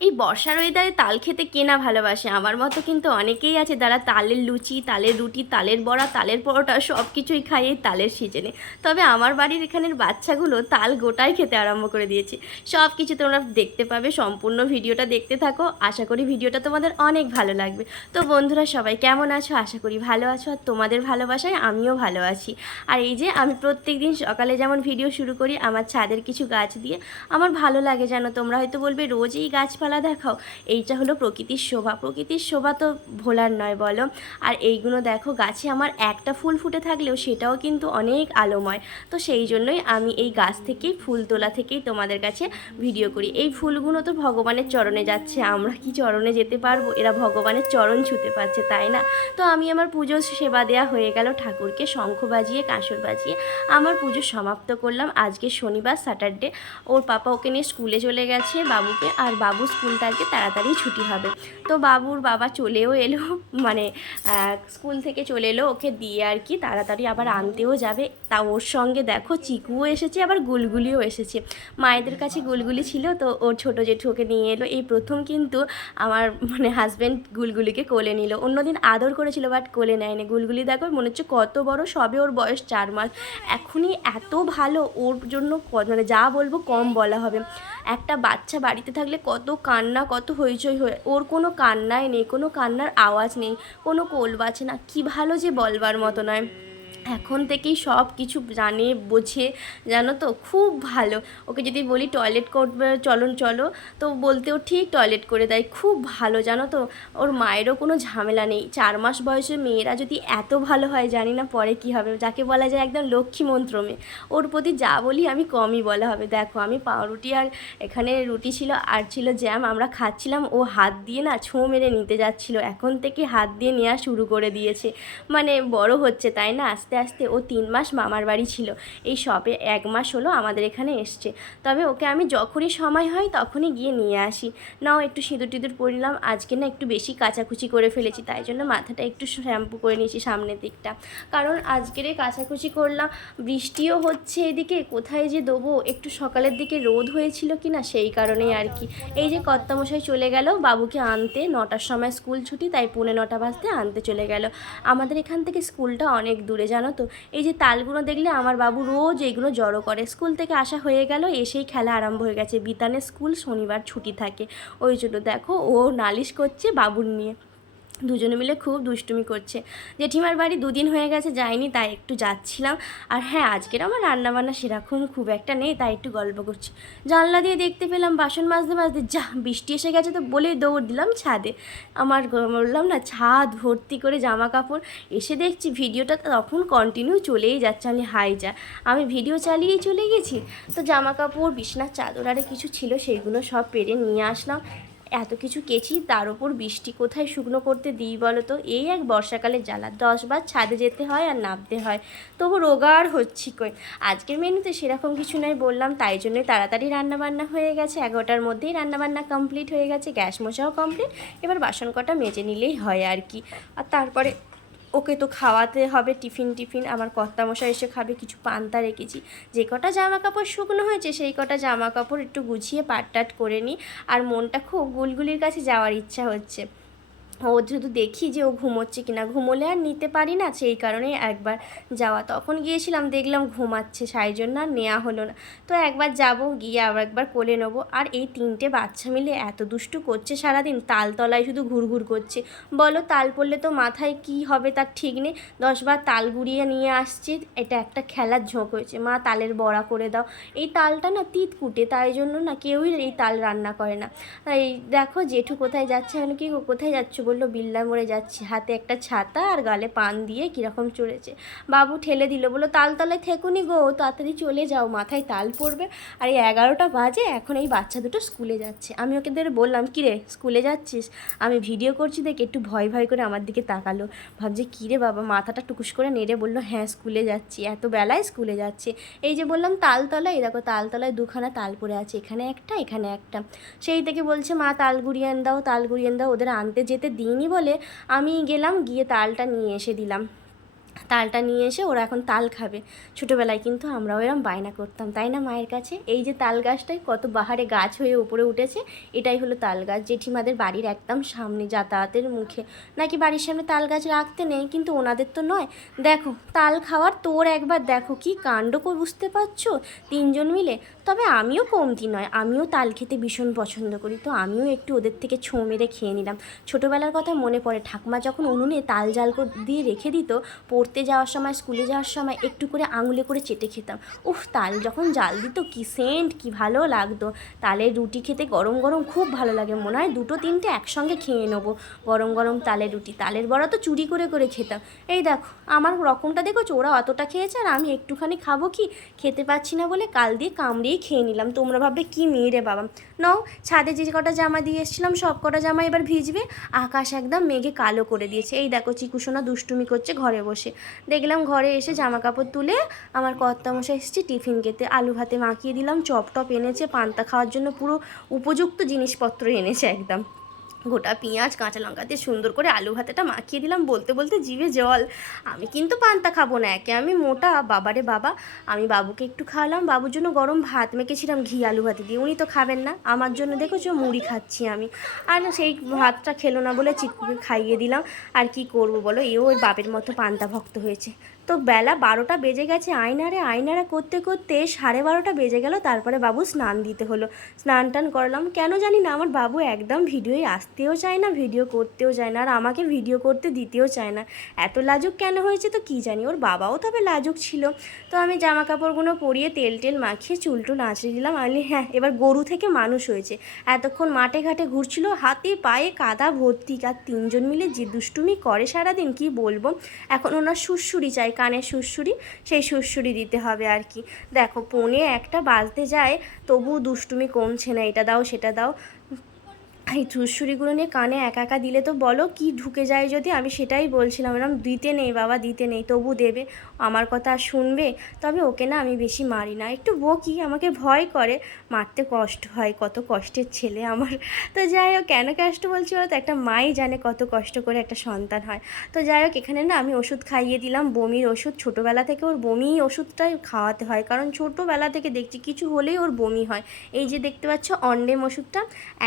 এই বর্ষার ওয়েদারে তাল খেতে কে না ভালোবাসে? আমার মতো কিন্তু অনেকেই আছে যারা তালের লুচি, তালের রুটি, তালের বড়া, তালের পরোটা সব কিছুই খায় এই তালের সিজনে। তবে আমার বাড়ির এখানের বাচ্চাগুলো তাল গোটাই খেতে আরম্ভ করে দিয়েছে। সব কিছু তোমরা দেখতে পাবে, সম্পূর্ণ ভিডিওটা দেখতে থাকো। আশা করি ভিডিওটা তোমাদের অনেক ভালো লাগবে। তো বন্ধুরা সবাই কেমন আছো? আশা করি ভালো আছো, আর তোমাদের ভালোবাসায় আমিও ভালো আছি। আর এই যে আমি প্রত্যেক দিন সকালে যেমন ভিডিও শুরু করি আমার ছাদের কিছু গাছ দিয়ে, আমার ভালো লাগে জানো। তোমরা হয়তো বলবে রোজ এই গাছপালা দেখাও, এইটা হলো প্রকৃতির শোভা। প্রকৃতির শোভা তো ভোলার নয় বলো। আর এইগুলো দেখো, গাছে আমার একটা ফুল ফুটে থাকলেও সেটাও কিন্তু অনেক আলোময়। তো সেই জন্যই আমি এই গাছ থেকেই, ফুল তোলা থেকেই তোমাদের কাছে ভিডিও করি। এই ফুলগুলো তো ভগবানের চরণে যাচ্ছে, আমরা কি চরণে যেতে পারবো? এরা ভগবানের চরণ ছুঁতে পারছে, তাই না? তো আমি আমার পুজোর সেবা দেওয়া হয়ে গেল, ঠাকুরকে শঙ্খ বাজিয়ে কাঁসর বাজিয়ে আমার পুজো সমাপ্ত করলাম। আজকে শনিবার, স্যাটারডে, ওর পাপা ওকে নিয়ে স্কুলে চলে গেছে বাবুকে, আর বাবুর স্কুলটা আজকে তাড়াতাড়ি ছুটি হবে। তো বাবুর বাবা চলেও এলো, মানে স্কুল থেকে চলে এলো ওকে দিয়ে আর কি, তাড়াতাড়ি আবার আনতেও যাবে। তা ওর সঙ্গে দেখো চিকুও এসেছে, আবার গুলগুলিও এসেছে। মায়েদের কাছে গুলগুলি ছিল, তো ওর ছোটো জেঠু ওকে নিয়ে এলো। এই প্রথম কিন্তু আমার মানে হাজব্যান্ড গুলগুলিকে কোলে নিল। অন্যদিন আদর করেছিল বাট কোলে নেয়নি। গুলগুলি দেখো মনে হচ্ছে কত বড়, সবে ওর বয়স 4 মাস। এখনই এত ভালো, ওর জন্য মানে যা বলবো কম বলা হবে। একটা বাচ্চা বাড়িতে থাকলে কত কান্না, কত হইচই হয়, ওর কোনো কান্নাই নেই, কোনো কান্নার আওয়াজ নেই, কোনো কোল বাছে না। কী ভালো যে বলবার মতো নয়। এখন থেকেই সব কিছু জানে, বোঝে, জানো তো, খুব ভালো। ওকে যদি বলি টয়লেট করবে, চলো চলো, তো বলতেও ঠিক টয়লেট করে দেয়। খুব ভালো জানো তো। ওর মায়েরও কোনো ঝামেলা নেই। 4 মাস বয়সে মেয়েরা যদি এত ভালো হয়, জানি না পরে কি হবে। যাকে বলা যায় একদম লক্ষ্মী মন্ত্র মেয়ে। ওর প্রতি যা বলি আমি কমই বলা হবে। দেখো আমি পাউরুটি, আর এখানে রুটি ছিল আর ছিল জ্যাম, আমরা খাচ্ছিলাম। ও হাত দিয়ে না ছোঁ মেরে নিতে যাচ্ছিলো। এখন থেকে হাত দিয়ে নেওয়া শুরু করে দিয়েছে। মানে বড় হচ্ছে, তাই না? আস্তে আস্তে। ও 3 মাস মামার বাড়ি ছিল, এই সবে 1 মাস হলো আমাদের এখানে এসছে। তবে ওকে আমি যখনই সময় হয় তখনই গিয়ে নিয়ে আসি। নাও একটু সিঁদুর টিঁদুর পরলাম। আজকে না একটু বেশি কাচাকুচি করে ফেলেছি, তাই জন্য মাথাটা একটু শ্যাম্পু করে নিয়েছি সামনের দিকটা। কারণ আজকেরে কাচাকুচি করলাম, বৃষ্টিও হচ্ছে এদিকে, কোথায় যে দেবো। একটু সকালের দিকে রোদ হয়েছিল কি না, সেই কারণেই আর কি। এই যে কর্তামশাই চলে গেল বাবুকে আনতে, 9টার সময় স্কুল ছুটি, তাই 9:45 বাজতে আনতে চলে গেল। আমাদের এখান থেকে স্কুলটা অনেক দূরে জানো তো। এই যে তালগুলো দেখলে আমার বাবু রোজ এইগুলো জড়ো করে। স্কুল থেকে আসা হয়ে গেল, এসেই খেলা আরম্ভ হয়ে গেছে। বিতানের স্কুল শনিবার ছুটি থাকে, ওই জন্য দেখো ও নালিশ করছে বাবুর নিয়ে। দুজনে মিলে খুব দুষ্টুমি করছে। জেঠিমার বাড়ি 2 দিন হয়ে গেছে যাইনি, তাই একটু যাচ্ছিলাম। আর হ্যাঁ, আজকের আমার রান্নাবান্না সেরকম খুব একটা নেই, তাই একটু গল্প করছি। জানলা দিয়ে দেখতে পেলাম বাসন মাজতে মাজতে যা বৃষ্টি এসে গেছে, তো বলেই দৌড় দিলাম ছাদে। আমার বললাম না, ছাদ ভর্তি করে জামা কাপড়। এসে দেখছি ভিডিওটা তখন কন্টিনিউ চলেই যাচ্ছে। আমি হাই যা, আমি ভিডিও চালিয়েই চলে গেছি। তো জামা কাপড়, বিছনার চাদর আরে কিছু ছিল সেইগুলো সব পেরে নিয়ে আসলাম। এত কিছু কেচি, তার ওপর বৃষ্টি, কোথায় শুকনো করতে দিই বলো তো? এই এক বর্ষাকালের জ্বালা, 10 বার ছাদে যেতে হয় আর নামতে হয়, তবু রোগার হচ্ছি কই। আজকের মেনুতে সেরকম কিছু নয় বললাম, তাই জন্যই তাড়াতাড়ি রান্নাবান্না হয়ে গেছে। 11টার মধ্যেই রান্নাবান্না কমপ্লিট হয়ে গেছে, গ্যাস মোছাও কমপ্লিট। এবার বাসন কটা মেজে নিলেই হয় আর কি। আর তারপরে ওকে তো খাওয়াতে হবে, টিফিন। আমার কর্তামশাই এসে খাবে, কিছু পান্তা রেখেছি। যে কটা জামা কাপড় শুকনো হয়েছে সেই কটা জামা কাপড় একটু গুছিয়ে পাট করে নিই। আর মনটা খুব গুলগুলির কাছে যাওয়ার ইচ্ছা হচ্ছে। ও শুধু দেখি যে ও ঘুমোচ্ছে কিনা, ঘুমোলে আর নিতে পারি না, সেই কারণেই একবার যাওয়া। তখন গিয়েছিলাম দেখলাম ঘুমাচ্ছে, সেই জন্য আর নেওয়া হলো না। তো একবার যাব, গিয়ে আবার একবার কোলে নেবো। আর এই 3টে বাচ্চা মিলে এত দুষ্টু করছে সারাদিন, তালতলায় শুধু ঘুরঘুর করছে। বলো, তাল পড়লে তো মাথায় কি হবে তার ঠিক নেই। 10 বার তাল গুড়িয়ে নিয়ে আসছি, এটা একটা খেলার ঝোঁক হয়েছে। মা তালের বড়া করে দাও। এই তালটা না তিতকুটে, তাই জন্য না কেউই এই তাল রান্না করে না। এই দেখো জেঠু কোথায় যাচ্ছে, আমি কি গো কোথায় যাচ্ছ, বললো বিল্লার মোড়ে যাচ্ছি। হাতে একটা ছাতা আর গালে পান দিয়ে কীরকম চড়েছে। বাবু ঠেলে দিল, বললো তালতলায় থেকুনি গো, তাড়াতাড়ি চলে যাও, মাথায় তাল পড়বে। আর এই 11টা বাজে, এখন এই বাচ্চা দুটো স্কুলে যাচ্ছে। আমি ওদের বললাম, কিরে স্কুলে যাচ্ছিস? আমি ভিডিও করছি দেখে একটু ভয় ভয় করে আমার দিকে তাকালো, ভাবছে কিরে বাবা, মাথাটা টুকুস করে নেড়ে বললো, হ্যাঁ স্কুলে যাচ্ছি, এত বেলায় স্কুলে যাচ্ছে। এই যে বললাম তালতলায়, এই দেখো তালতলায় 2খানা তাল পড়ে আছে, এখানে একটা এখানে একটা। সেই থেকে বলছে মা তাল গুড়িয়ে দাও, তাল গুড়িয়ে দাও। ওদের আনতে যেতে দিইনি বলে আমি গেলাম, গিয়ে তালটা নিয়ে এসে দিলাম। তালটা নিয়ে এসে ওরা এখন তাল খাবে। ছোটোবেলায় কিন্তু আমরাও এরম বায়না করতাম, তাই না মায়ের কাছে? এই যে তাল গাছটাই কত বাহারে গাছ হয়ে উপরে উঠেছে, এটাই হলো তাল গাছ। জেঠিমাদের বাড়ির একদম সামনে, যাতায়াতের মুখে। নাকি বাড়ির সামনে তাল গাছ রাখতে নেই, কিন্তু ওনাদের তো নয়। দেখো তাল খাওয়ার তোর একবার দেখো কি কাণ্ড বুঝতে পারছো, তিনজন মিলে। তবে আমিও কমতি নয়, আমিও তাল খেতে ভীষণ পছন্দ করি, তো আমিও একটু ওদের থেকে ছোঁ মেরে খেয়ে নিলাম। ছোটোবেলার কথা মনে পড়ে, ঠাকুমা যখন উনুনে তাল জাল দিয়ে রেখে দিত, পড়তে যাওয়ার সময়, স্কুলে যাওয়ার সময় একটু করে আঙুলে করে চেটে খেতাম। উফ, তাল যখন জাল দিত কি সেন্ট, কি ভালো লাগতো। তালের রুটি খেতে গরম গরম খুব ভালো লাগে, মনে হয় 2-3টে একসঙ্গে খেয়ে নেবো। গরম গরম তালের রুটি, তালের বড়া তো চুরি করে করে খেতাম। এই দেখো আমার রকমটা দেখেছো, ওরা অতটা খেয়েছে আর আমি একটুখানি খাবো কি, খেতে পাচ্ছি না বলে কাল দিয়ে কামড়েই খেয়ে নিলাম। তোমরা ভাববে কি মেয়ে রে বাবা। নাও, ছাদে যে কটা জামা দিয়ে এসেছিলাম সব কটা জামা এবার ভিজবে। আকাশ একদম মেঘে কালো করে দিয়েছে। এই দেখো চিকুসোনা দুষ্টুমি করছে ঘরে বসে। দেখলাম ঘরে এসে জামা কাপড় তুলে আমার কর্তামশাই এসেছে টিফিন খেতে, আলু ভাতে মাখিয়ে দিলাম, চপ টপ এনেছে, পান্তা খাওয়ার জন্য পুরো উপযুক্ত জিনিসপত্র এনেছে একদম। গোটা পেঁয়াজ কাঁচা লঙ্কা দিয়ে সুন্দর করে আলু ভাতেটা মাখিয়ে দিলাম, বলতে বলতে জিভে জল। আমি কিন্তু পান্তা খাবো না, একে আমি মোটা, বাবারে বাবা। আমি বাবুকে একটু খাওয়ালাম, বাবুর জন্য গরম ভাত মেখেছিলাম ঘি আলু ভাতে দিয়ে, উনি তো খাবেন না। আমার জন্য দেখেছো মুড়ি খাচ্ছি আমি, আর সেই ভাতটা খেলো না বলে চিকুকে খাইয়ে দিলাম। আর কি করব বলো, এও ওই বাপের মতো পান্তা ভক্ত হয়েছে। তো বেলা 12টা বেজে গেছে, আয়নারা করতে করতে 12:30 বেজে গেল। তারপরে বাবু স্নান দিতে হলো, স্নান টান করলাম। কেন জানি না আমার বাবু একদম ভিডিওয় আসতেও চায় না, ভিডিও করতেও চায় না, আর আমাকে ভিডিও করতে দিতেও চায় না। এত লাজুক কেন হয়েছে তো কী জানি, ওর বাবাও তবে লাজুক ছিল। তো আমি জামা কাপড়গুলো পরিয়ে তেল টেল মাখিয়ে চুলটু নাচিয়ে দিলাম। আমি হ্যাঁ, এবার গরু থেকে মানুষ হয়েছে। এতক্ষণ মাঠে ঘাটে ঘুরছিল, হাতে পায়ে কাদা ভর্তি, আর তিনজন মিলে যে দুষ্টুমি করে সারাদিন কি বলবো। এখন ওনার সুড়সুড়ি চাই, কানের সুড়সুড়ি, সেই সুড়সুড়ি দিতে হবে আর কি। দেখো 1:45 বাজতে যায়, তবু দুষ্টুমি কমছে না, এটা দাও সেটা দাও। এই চুরসুরিগুলো নিয়ে কানে একা একা দিলে তো বলো কি ঢুকে যায় যদি, আমি সেটাই বলছিলাম, এরকম দিতে নেই বাবা, দিতে নেই, তবু দেবে। আমার কথা শুনবে? তবে ওকে না আমি বেশি মারি না, একটু বকি, আমাকে ভয় করে, মারতে কষ্ট হয়, কত কষ্টের ছেলে আমার। তো যাই হোক, কেন কষ্ট বলছি বলো তো, একটা মাই জানে কত কষ্ট করে একটা সন্তান হয়। তো যাই হোক, এখানে না আমি ওষুধ খাইয়ে দিলাম, বমির ওষুধ। ছোটোবেলা থেকে ওর বমি ওষুধটাই খাওয়াতে হয়, কারণ ছোটোবেলা থেকে দেখছি কিছু হলেই ওর বমি হয়। এই যে দেখতে পাচ্ছ অনডেম ওষুধটা,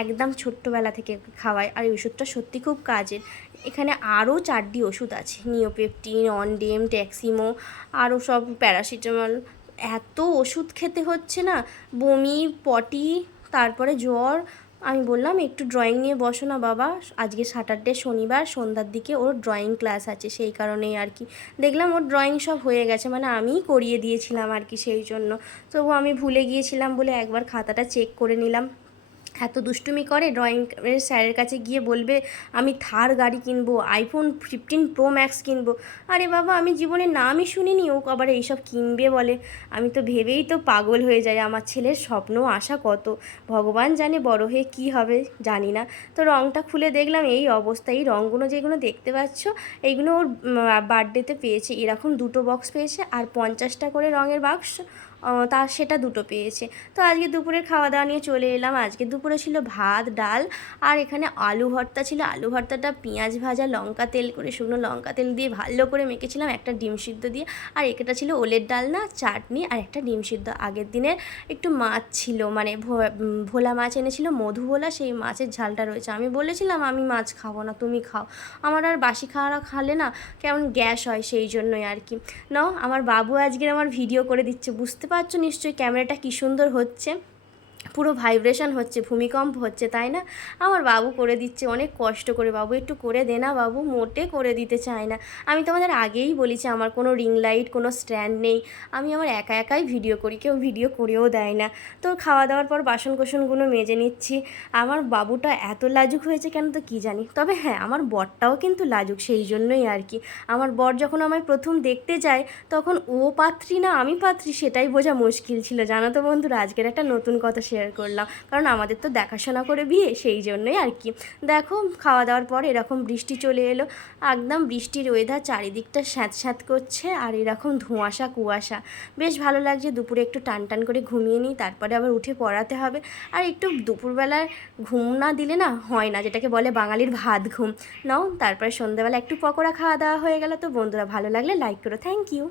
একদম ছোট্টবেলা থেকে খাওয়ায়, আর এই ওষুধটা সত্যি খুব কাজের। এখানে আরও 4টি ওষুধ আছে, নিওপেপটিন, অনডেম, ট্যাক্সিমো, আরও সব প্যারাসিটামল। এত ওষুধ খেতে হচ্ছে না, বমি, পটি, তারপরে জ্বর। আমি বললাম একটু ড্রয়িং নিয়ে বসো না বাবা, আজকে স্যাটারডে শনিবার সন্ধ্যার দিকে ওর ড্রয়িং ক্লাস আছে, সেই কারণেই আর কি। দেখলাম ওর ড্রয়িং সব হয়ে গেছে, মানে আমিই করিয়ে দিয়েছিলাম আর কি, সেই জন্য। তবু আমি ভুলে গিয়েছিলাম বলে একবার খাতাটা চেক করে নিলাম। এত দুষ্টুমি করে, ড্রয়িং স্যারের কাছে গিয়ে বলবে আমি থার গাড়ি কিনবো, iPhone 15 Pro Max কিনবো। আরে বাবা, আমি জীবনে নামই শুনিনি, ও আবার এইসব কিনবে বলে। আমি তো ভেবেই তো পাগল হয়ে যাই, আমার ছেলের স্বপ্ন আশা কত, ভগবান জানে বড় হয়ে কী হবে, জানি না। তো রঙটা খুলে দেখলাম এই অবস্থা। এই রঙগুলো যেগুলো দেখতে পাচ্ছ, এইগুলো ওর বার্থডেতে পেয়েছে, এরকম 2টো বক্স পেয়েছে, আর 50টা করে রঙের বাক্স, তা সেটা 2টো পেয়েছে। তো আজকে দুপুরের খাওয়া দাওয়া নিয়ে চলে এলাম। আজকে দুপুরে ছিল ভাত, ডাল, আর এখানে আলু ভর্তা ছিল। আলু ভর্তাটা পেঁয়াজ ভাজা, লঙ্কা তেল করে, শুকনো লঙ্কা তেল দিয়ে ভালো করে মেখেছিলাম, একটা ডিম সিদ্ধ দিয়ে। আর এটা ছিল ওলের ডালনা, চাটনি, আর একটা ডিম সিদ্ধ। আগের দিনের একটু মাছ ছিল, মানে ভোলা মাছ এনেছিল, মধু ভোলা, সেই মাছের ঝালটা রয়েছে। আমি বলেছিলাম আমি মাছ খাবো না, তুমি খাও। আমার আর বাসি খাওয়া খালে না কেমন গ্যাস হয়, সেই জন্যই আর কি। নাও, আমার বাবু আজকের আমার ভিডিও করে দিচ্ছে, বুঝতে পারছো নিশ্চয়ই ক্যামেরাটা কী সুন্দর হচ্ছে, পুরো ভাইব্রেশন হচ্ছে, ভূমিকম্প হচ্ছে, তাই না? আমার বাবু করে দিচ্ছে অনেক কষ্ট করে। বাবু একটু করে দে না বাবু, মোটে করে দিতে চায় না। আমি তোমাদের আগেই বলেছি আমার কোনো রিং লাইট, কোনো স্ট্যান্ড নেই, আমি আমার একা একাই ভিডিও করি, কেউ ভিডিও করেও দেয় না। তো খাওয়া দাওয়ার পর বাসন কোসনগুলো মেজে নিচ্ছি। আমার বাবুটা এত লাজুক হয়েছে কেন তো কী জানি, তবে হ্যাঁ আমার বরটাও কিন্তু লাজুক, সেই জন্যই আর কি। আমার বর যখন আমায় প্রথম দেখতে যায়, তখন ও পাত্রী না আমি পাত্রী সেটাই বোঝা মুশকিল ছিল, জানো তো বন্ধুরা। আজকের একটা নতুন কথা শেয়ার করলাম, কারণ আমাদের তো দেখাশোনা করে বিয়ে, সেই জন্যই আর কি। দেখো খাওয়া দাওয়ার পর এরকম বৃষ্টি চলে এলো, একদম বৃষ্টির ওয়েদার, চারিদিকটা স্যাঁত স্যাঁত করছে আর এরকম ধোঁয়াশা কুয়াশা, বেশ ভালো লাগছে। দুপুরে একটু টান টান করে ঘুমিয়ে নিই, তারপরে আবার উঠে পড়াতে হবে। আর একটু দুপুরবেলার ঘুম না দিলে না হয় না, যেটাকে বলে বাঙালির ভাত ঘুম। নাও তারপরে সন্ধ্যাবেলা একটু পকোড়া খাওয়া দাওয়া হয়ে গেল। তো বন্ধুরা ভালো লাগলে লাইক করো, থ্যাংক ইউ।